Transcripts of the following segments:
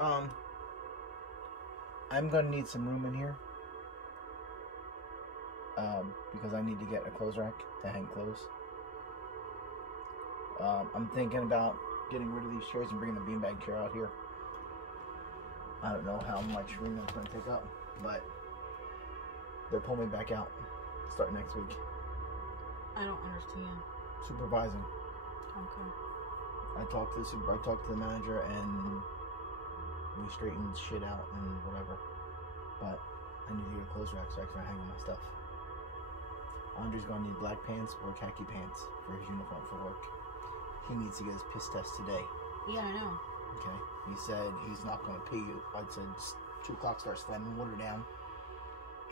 I'm gonna need some room in here. Because I need to get a clothes rack to hang clothes. I'm thinking about getting rid of these chairs and bringing the beanbag chair out here. I don't know how much room it's gonna take up, but they're pulling me back out starting next week. I don't understand. Supervising. Okay. I talked to the manager, and we straightened shit out and whatever. But I need to get a clothes rack so I can hang on my stuff. Andre's gonna need black pants or khaki pants for his uniform for work. He needs to get his piss test today. Yeah, I know. Okay. He said he's not gonna pee you. I said 2 o'clock, start slamming water down.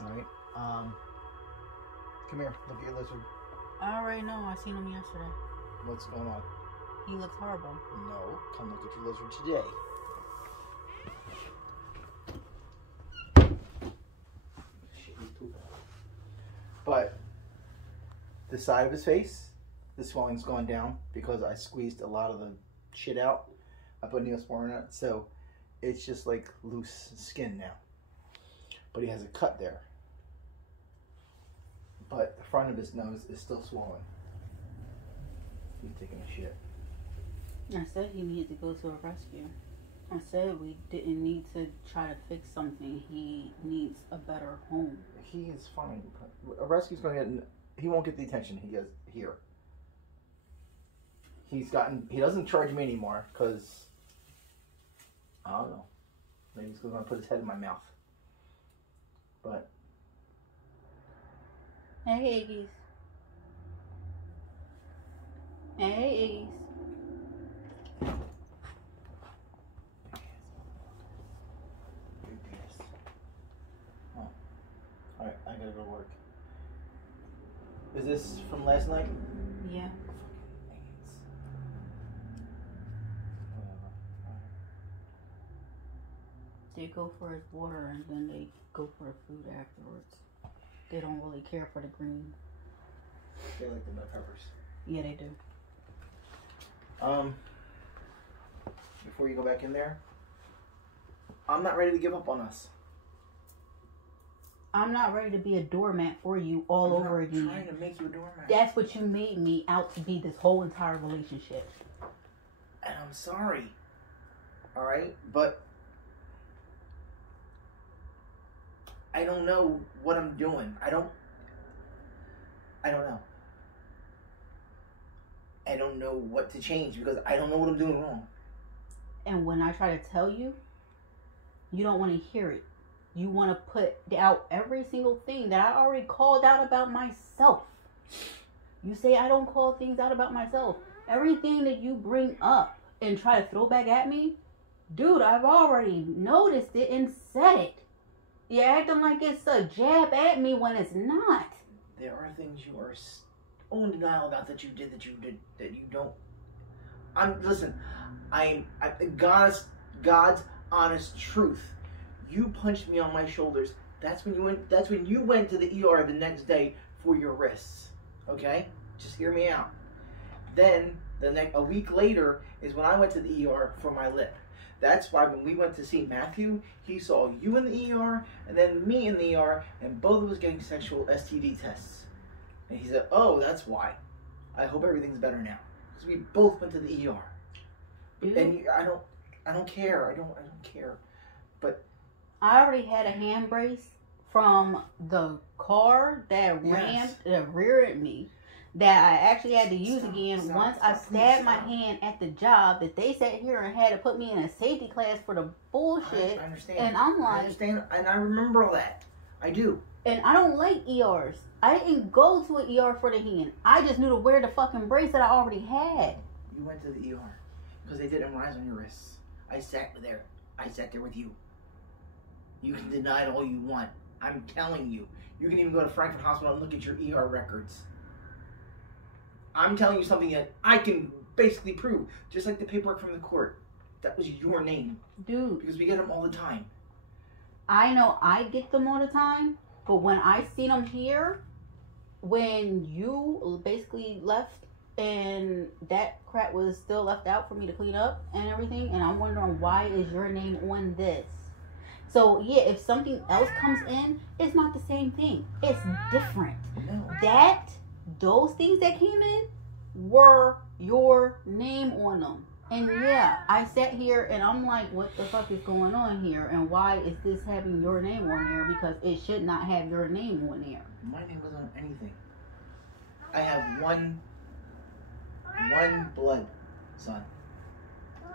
Alright. Come here, look at your lizard. I already know. I seen him yesterday. What's going on? He looks horrible. No, come look at your lizard today. Shit, he's pooping. But the side of his face, the swelling's gone down because I squeezed a lot of the shit out. I put Neosporin on it, so it's just like loose skin now. But he has a cut there. But the front of his nose is still swollen. He's taking a shit. I said he needed to go to a rescue. I said we didn't need to try to fix something. He needs a better home. He is fine. A rescue's going to get... He won't get the attention he gets here. He doesn't charge me anymore because... I don't know. Maybe he's going to put his head in my mouth. But... Hey, Iggy's. Hey, Iggy's. Oh. Alright, I gotta go to work. Is this from last night? Yeah. They go for his water and then they go for the food afterwards. They don't really care for the green. They like the nut peppers. Yeah, they do. Before you go back in there, I'm not ready to give up on us. I'm not ready to be a doormat for you all over again. I'm trying to make you a doormat. That's what you made me out to be this whole entire relationship. And I'm sorry. Alright? But I don't know what I'm doing. I don't know. I don't know what to change because I don't know what I'm doing wrong. And when I try to tell you, you don't want to hear it. You want to put out every single thing that I already called out about myself. You say I don't call things out about myself. Everything that you bring up and try to throw back at me, dude, I've already noticed it and said it. You're acting like it's a jab at me when it's not. There are things you are so in denial about that you don't. Listen, God's honest truth. You punched me on my shoulders. That's when you went to the ER the next day for your wrists. Okay? Just hear me out. Then a week later is when I went to the ER for my lip. That's why when we went to see Matthew, he saw you in the ER and then me in the ER, and both of us getting sexual STD tests. And he said, "Oh, that's why. I hope everything's better now." Because we both went to the ER. Dude, and I don't care. I don't care. But I already had a hand brace from the car that reared me that I actually had to use again once I stabbed my hand at the job that they sat here and had to put me in a safety class for the bullshit. I understand. And I'm like... I understand, and I remember all that. I do. And I don't like ERs. I didn't go to an ER for the hand. I just knew to wear the fucking brace that I already had. You went to the ER because they did MRIs on your wrists. I sat there with you. You can deny it all you want. I'm telling you. You can even go to Frankfurt Hospital and look at your ER records. I'm telling you something that I can basically prove. Just like the paperwork from the court. That was your name. Dude. Because we get them all the time. I know I get them all the time. But when I seen them here, when you basically left and that crap was still left out for me to clean up and everything, and I'm wondering why is your name on this. So yeah, if something else comes in, it's not the same thing. It's different. No. Those things that came in were your name on them. And yeah, I sat here and I'm like, what the fuck is going on here? And why is this having your name on there? Because it should not have your name on there. My name wasn't on anything. I have one blood son.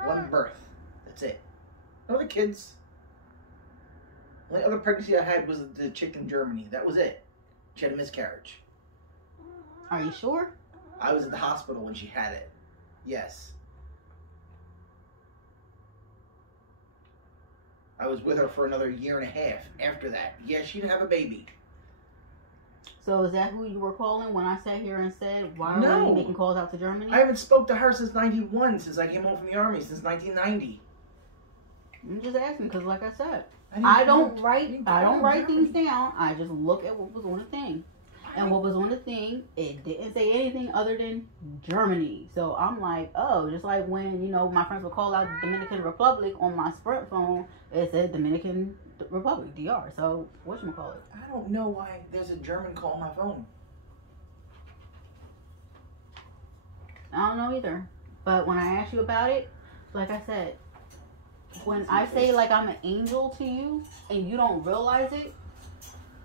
One birth. That's it. No other kids. The only other pregnancy I had was the chick in Germany. That was it. She had a miscarriage. Are you sure? I was at the hospital when she had it. Yes. I was with her for another year and a half after that. Yeah, she didn't have a baby. So is that who you were calling when I sat here and said, why are you making calls out to Germany? I haven't spoke to her since 91, since I came home from the army, since 1990. I'm just asking because, like I said, I don't write things down. I just look at what was on the thing. And what was on the thing, it didn't say anything other than Germany. So I'm like, oh, just like when, you know, my friends would call out the Dominican Republic on my Sprint phone, it said Dominican Republic, DR. So whatchamacallit? I don't know why there's a German call on my phone. I don't know either. But when I asked you about it, like I said, when I say like I'm an angel to you and you don't realize it,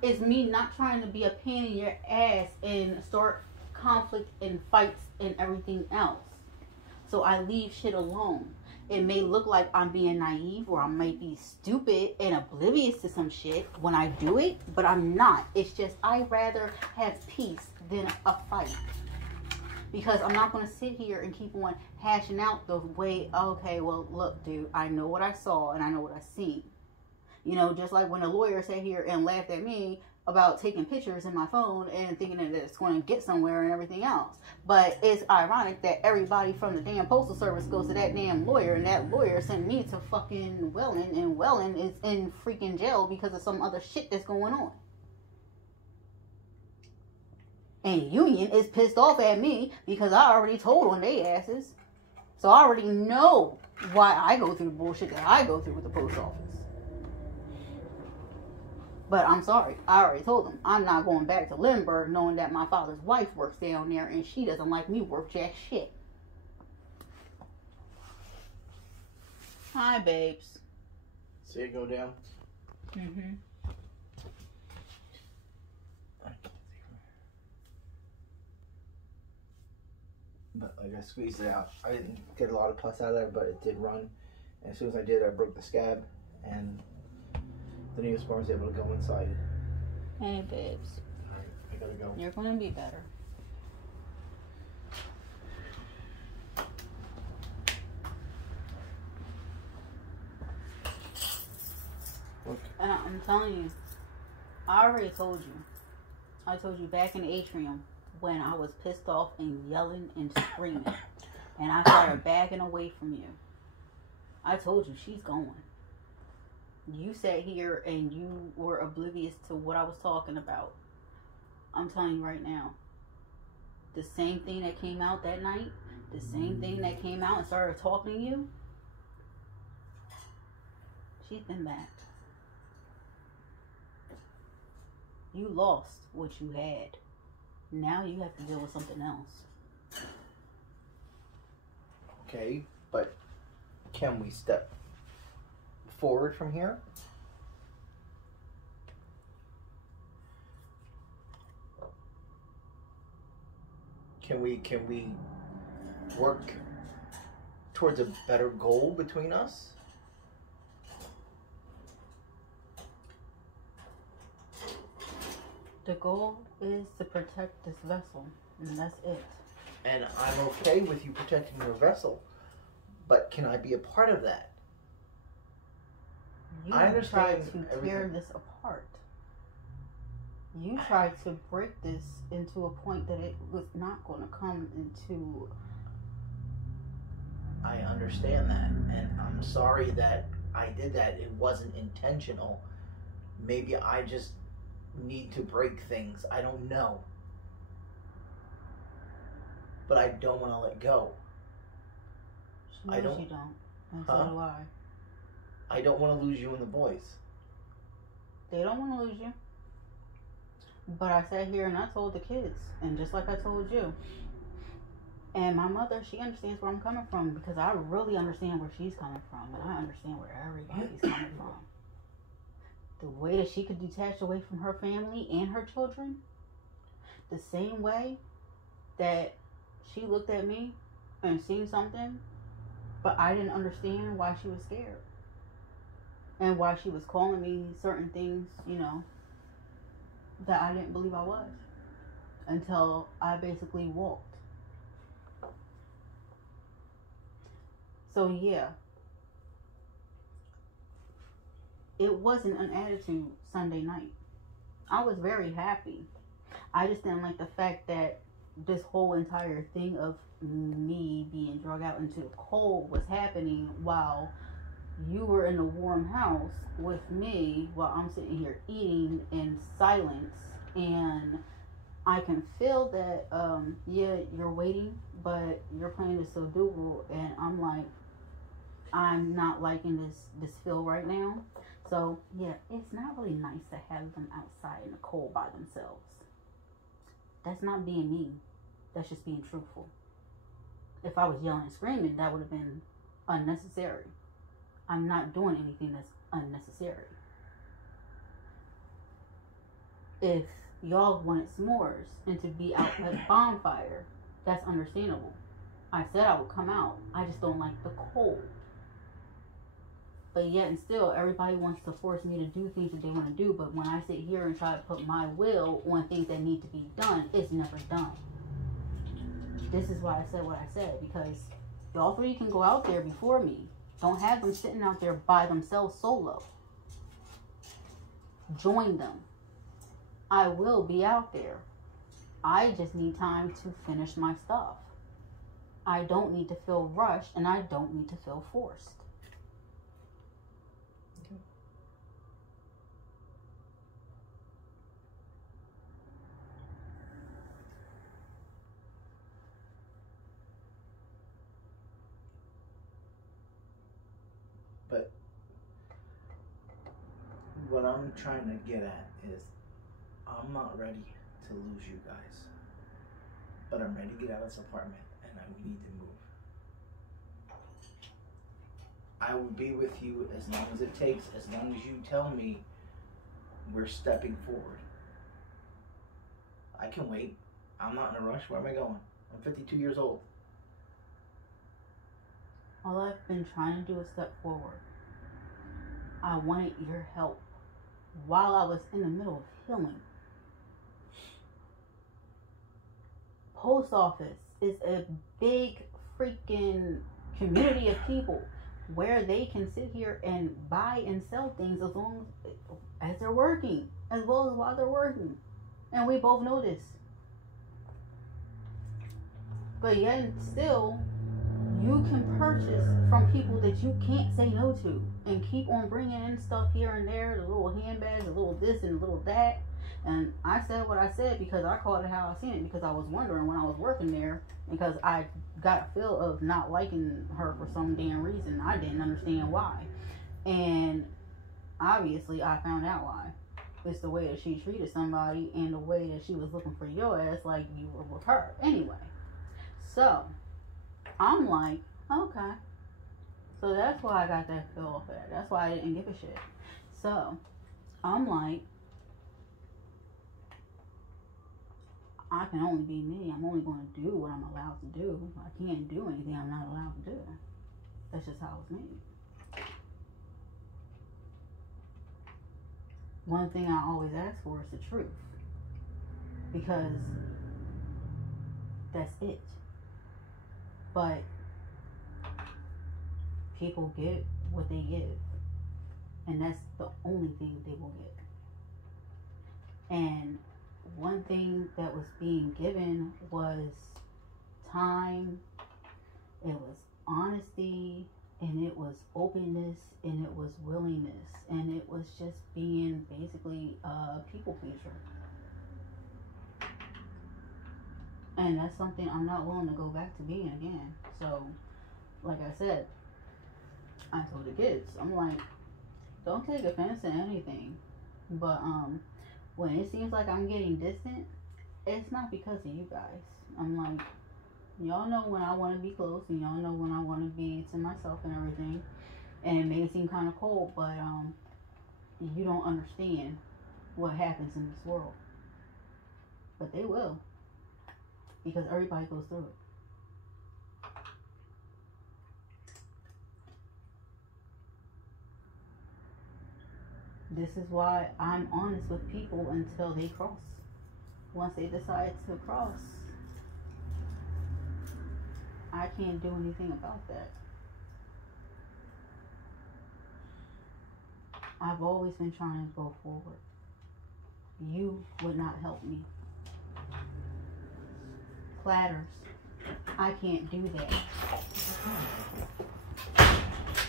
it's me not trying to be a pain in your ass and start conflict and fights and everything else. So I leave shit alone. It may look like I'm being naive or I might be stupid and oblivious to some shit when I do it, but I'm not. It's just I'd rather have peace than a fight. Because I'm not going to sit here and keep on hashing out the way, okay, well, look, dude, I know what I saw and I know what I seen. You know, just like when a lawyer sat here and laughed at me about taking pictures in my phone and thinking that it's going to get somewhere and everything else. But it's ironic that everybody from the damn postal service goes to that damn lawyer, and that lawyer sent me to fucking Welland, and Welland is in freaking jail because of some other shit that's going on. And Union is pissed off at me because I already told on they asses. So I already know why I go through the bullshit that I go through with the post office. But I'm sorry, I already told them I'm not going back to Lindbergh knowing that my father's wife works down there and she doesn't like me worth jack shit. Hi, babes. See it go down? Mm-hmm. But like I squeezed it out. I didn't get a lot of pus out of there, but it did run. And as soon as I did, I broke the scab, and the Neosporin was able to go inside. Hey, babes. Alright, I gotta go. You're gonna be better. Look. I'm telling you, I already told you. I told you back in the atrium when I was pissed off and yelling and screaming. And I started backing away from you. I told you, she's going. You sat here and you were oblivious to what I was talking about. I'm telling you right now. The same thing that came out that night, the same thing that came out and started talking to you, she's been back. You lost what you had. Now you have to deal with something else. Okay, but can we step forward from here? Can we work towards a better goal between us? The goal is to protect this vessel, and that's it. And I'm okay with you protecting your vessel, but can I be a part of that? You I understand tried to tear this apart. You tried to break this into a point that it was not going to come into. I understand that, and I'm sorry that I did that. It wasn't intentional. Maybe I just need to break things. I don't know. but I don't want to let go. She knows you don't. And so do I. I don't want to lose you and the boys. They don't want to lose you. But I sat here and I told the kids, and just like I told you. And my mother, she understands where I'm coming from, because I really understand where she's coming from, and I understand where everybody's coming from. The way that she could detach away from her family and her children, the same way that she looked at me and seen something, but I didn't understand why she was scared. And why she was calling me certain things, you know, that I didn't believe I was. Until I basically walked. So yeah. It wasn't an attitude Sunday night. I was very happy. I just didn't like the fact that this whole entire thing of me being drug out into the cold was happening while you were in a warm house with me, while I'm sitting here eating in silence. And I can feel that, yeah, you're waiting, but your plan is so doable. And I'm like, I'm not liking this feel right now. So yeah, it's not really nice to have them outside in the cold by themselves. That's not being mean. That's just being truthful. If I was yelling and screaming, that would have been unnecessary. I'm not doing anything that's unnecessary. If y'all wanted s'mores and to be out at a bonfire, that's understandable. I said I would come out. I just don't like the cold. But yet and still, everybody wants to force me to do things that they want to do. But when I sit here and try to put my will on things that need to be done, it's never done. This is why I said what I said. Because y'all three can go out there before me. Don't have them sitting out there by themselves solo. Join them. I will be out there. I just need time to finish my stuff. I don't need to feel rushed, and I don't need to feel forced. Okay. But what I'm trying to get at is, I'm not ready to lose you guys, but I'm ready to get out of this apartment, and we need to move. I will be with you as long as it takes, as long as you tell me we're stepping forward. I can wait. I'm not in a rush. Where am I going? I'm 52 years old. All I've been trying to do is step forward. I wanted your help while I was in the middle of healing. Post office is a big freaking community of people where they can sit here and buy and sell things as long as they're working, as well as while they're working. And we both know this. But yet still, you can purchase from people that you can't say no to, and keep on bringing in stuff here and there, the little handbags, the little this and the little that. And I said what I said because I called it how I seen it, because I was wondering when I was working there, because I got a feel of not liking her for some damn reason. I didn't understand why. And obviously I found out why. It's the way that she treated somebody and the way that she was looking for your ass like you were with her. Anyway, so I'm like, okay. So that's why I got that feel off of that. That's why I didn't give a shit. So I'm like, I can only be me. I'm only going to do what I'm allowed to do. I can't do anything I'm not allowed to do. That's just how it's made. One thing I always ask for is the truth. Because that's it. But people get what they give. And that's the only thing they will get. And one thing that was being given was time, it was honesty, and it was openness, and it was willingness, and it was just being basically a people pleaser. And that's something I'm not willing to go back to being again. So, like I said, I told the kids, I'm like, don't take offense to anything. But when it seems like I'm getting distant, it's not because of you guys. I'm like, y'all know when I want to be close, and y'all know when I want to be to myself and everything. And it may seem kind of cold, but you don't understand what happens in this world. But they will. Because everybody goes through it. This is why I'm honest with people until they cross. Once they decide to cross, I can't do anything about that. I've always been trying to go forward. You would not help me. Platters. I can't do that.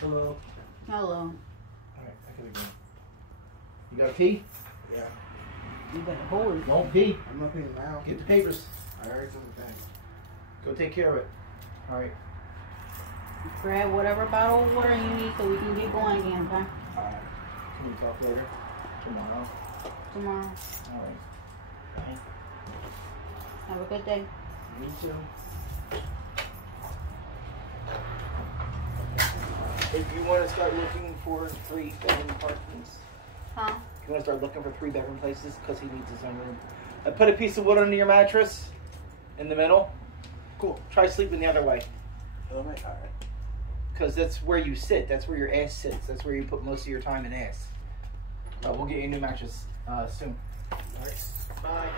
Hello. Hello. Alright, I gotta go. You gotta pee? Yeah. You better hold it. Don't pee. I'm not paying now. Get the papers. I already took the thing. Go take care of it. Alright. Grab whatever bottle of water you need so we can get going again, okay? Alright. Can we talk later? Tomorrow? Tomorrow. Alright. Bye. Have a good day. Me too. If you want to start looking for 3-bedroom apartments, Huh? if you want to start looking for 3-bedroom places, because he needs his own room. I put a piece of wood under your mattress in the middle. Cool. Try sleeping the other way. Alright. Because that's where you sit. That's where your ass sits. That's where you put most of your time and ass. But we'll get you a new mattress soon. Alright. Bye.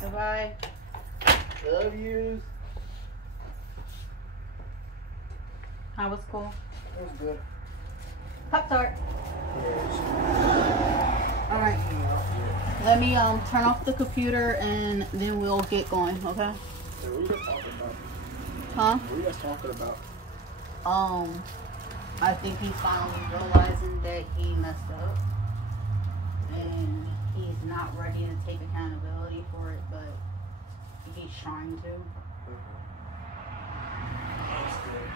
Goodbye. Love you. How was school? That was good. Pop-Tart. Yeah, Alright. Let me turn off the computer and then we'll get going, okay? what are you guys talking about? Huh? What are you guys talking about? I think he's finally realizing that he messed up. And he's not ready to take accountability for it, but he's trying to. That's good.